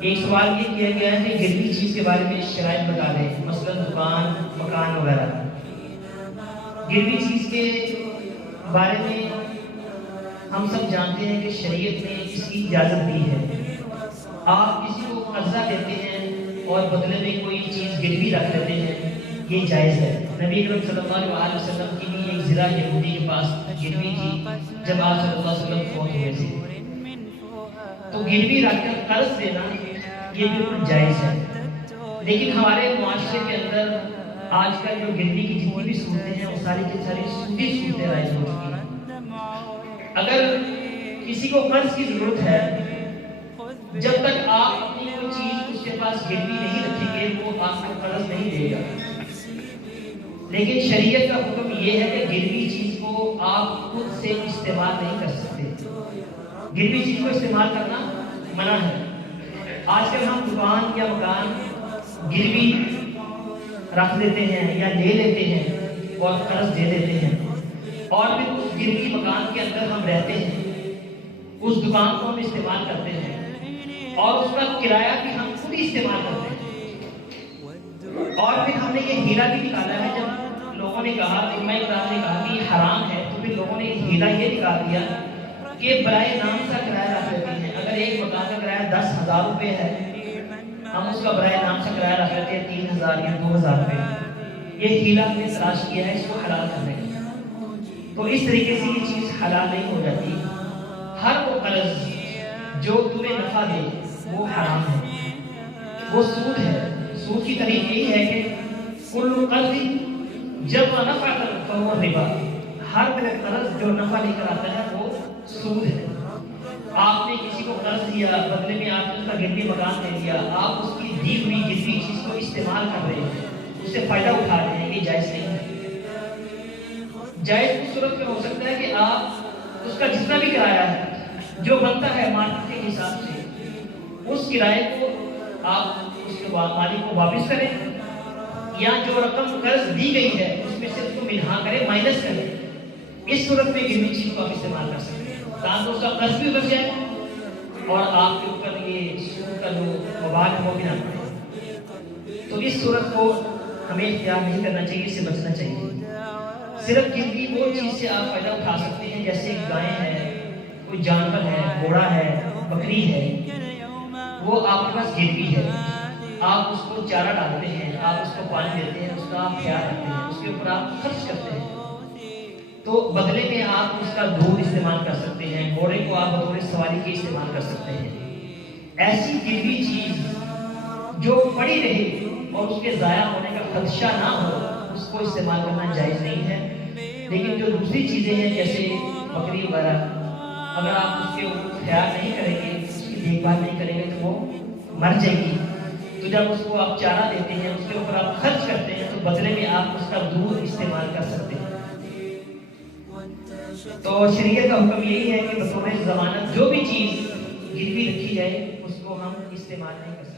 ایک سوال یہ کیا گیا ہے کہ گروی چیز کے بارے میں شرائط بتا دیں، مثلا دکان، مکان وغیرہ۔ گروی چیز کے بارے میں ہم سب جانتے ہیں کہ شریعت نے اس کی اجازت دی ہے۔ آپ کسی کو قرضہ دیتے ہیں اور بدلے میں کوئی چیز گروی رکھ لیتے ہیں، یہ جائز ہے۔ نبی اکرم صلی اللہ علیہ وسلم کی بھی ایک زرہ یہودی کے پاس گروی تھی جب آپ صلی اللہ علیہ وسلم فوت ہوئے تھے، تو گروی رکھ کر قرض دینا یہ بالکل جائز ہے۔ لیکن ہمارے معاشرے کے اندر آج کل جو گروی کی جتنی بھی صورتیں ہیں وہ ساری کی ساری سودی صورتیں رائج ہو چکی ہیں۔ اگر کسی کو قرض کی ضرورت ہے، جب تک آپ اپنی کوئی چیز اس کے پاس گروی نہیں رکھیں گے وہ آپ کو قرض نہیں دے گا۔ لیکن شریعت کا حکم یہ ہے کہ گروی چیز کو آپ خود سے استعمال نہیں کر سکتے، گروی چیز کو استعمال کرنا منع ہے۔ آج کل ہم دکان یا مکان گروی رکھ لیتے ہیں یا لے لیتے ہیں اور قرض دے دیتے ہیں، اور پھر اس گروی مکان کے اندر ہم رہتے ہیں، اس دکان کو ہم استعمال کرتے ہیں اور اس کا کرایہ بھی ہم خود ہی استعمال کرتے ہیں۔ اور پھر ہم نے یہ ہیرا بھی نکالا ہے، جب لوگوں نے کہا، علماء کرام نے کہا کہ یہ حرام ہے، تو پھر لوگوں نے ہیرا یہ نکال دیا کہ برائے نام کا کرایہ رکھ لیتے ہیں۔ اگر ایک مکان کا کرایہ 10,000 روپے ہے، ہم اس کا برائے نام سے کرایہ رکھ لیتے ہیں 3,000 یا 2,000 روپے۔ یہ ہیلا ہم نے تلاش کیا ہے اس کو حلال کرنے کا، تو اس طریقے سے یہ چیز حلال نہیں ہو جاتی۔ ہر وہ قرض جو تمہیں نفع دے وہ حرام ہے، وہ سود ہے۔ سود کی تعریف یہی ہے کہ کل قرض جب نفع فهو ربا، ہر وہ قرض جو نفع لے کر آتا ہے وہ سود ہے۔ آپ نے کسی کو قرض دیا، بدلے میں آپ نے اس کا گروی مکان دے دیا، آپ اس کی دی ہوئی گروی چیز کو استعمال کر رہے ہیں، اس سے فائدہ اٹھا رہے ہیں، یہ جائز نہیں ہے۔ جائز اس صورت میں ہو سکتا ہے کہ آپ اس کا جتنا بھی کرایہ ہے جو بنتا ہے مارکیٹ کے حساب سے، اس کرائے کو آپ اس کے مالک کو واپس کریں، یا جو رقم قرض دی گئی ہے اس میں سے اس کو منہا کریں، مائنس کریں۔ اس صورت میں گروی چیز کو آپ استعمال کر سکتے ہیں، تاکہ اس کا قرض بھی اتر جائے اور آپ کے اوپر یہ سود کا جو وبال ہے وہ بھی نہ پڑے۔ تو اس صورت کو ہمیں اختیار نہیں کرنا چاہیے، اس سے بچنا چاہیے۔ صرف گروی وہ چیز سے آپ فائدہ اٹھا سکتے ہیں جیسے گائے ہے، کوئی جانور ہے، گھوڑا ہے، بکری ہے، وہ آپ کے پاس گروی ہے، آپ اس کو چارہ ڈالتے ہیں، آپ اس کو پانی دیتے ہیں، اس کا آپ خیال رکھتے ہیں، اس کے اوپر آپ خرچ کرتے ہیں، تو بدلے میں آپ اس کا دودھ استعمال کر سکتے ہیں، گھوڑے کو آپ بطور سواری کے استعمال کر سکتے ہیں۔ ایسی گروی چیز جو پڑی رہے اور اس کے ضائع ہونے کا خدشہ نہ ہو، اس کو استعمال کرنا جائز نہیں ہے۔ لیکن جو دوسری چیزیں ہیں جیسے بکری وغیرہ، اگر آپ اس کے خیال نہیں کریں گے، اس کی دیکھ بھال نہیں کریں گے تو وہ مر جائے گی، تو جب اس کو آپ چارہ دیتے ہیں، اس کے اوپر آپ خرچ کرتے ہیں، تو بدلے میں آپ اس کا دودھ استعمال کر سکتے ہیں۔ تو شریعت کا حکم یہی ہے کہ بطور ضمانت جو بھی چیز گروی رکھی جائے اس کو ہم استعمال نہیں کر سکتے۔